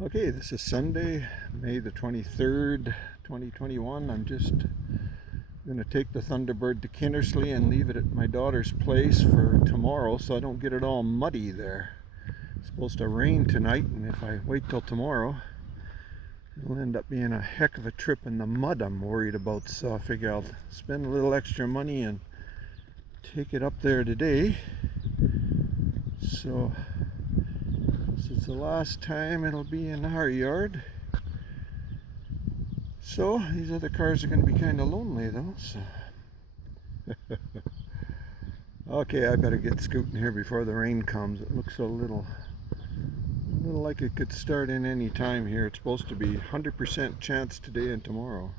Okay, this is Sunday, May the 23rd, 2021. I'm just going to take the Thunderbird to Kindersley and leave it at my daughter's place for tomorrow so I don't get it all muddy there. It's supposed to rain tonight, and if I wait till tomorrow, it'll end up being a heck of a trip in the mud I'm worried about. So I figure I'll spend a little extra money and take it up there today. So this is the last time it'll be in our yard. So these other cars are going to be kind of lonely though. So okay, I better get scooting here before the rain comes. It looks a little like it could start in any time here. It's supposed to be 100% chance today and tomorrow.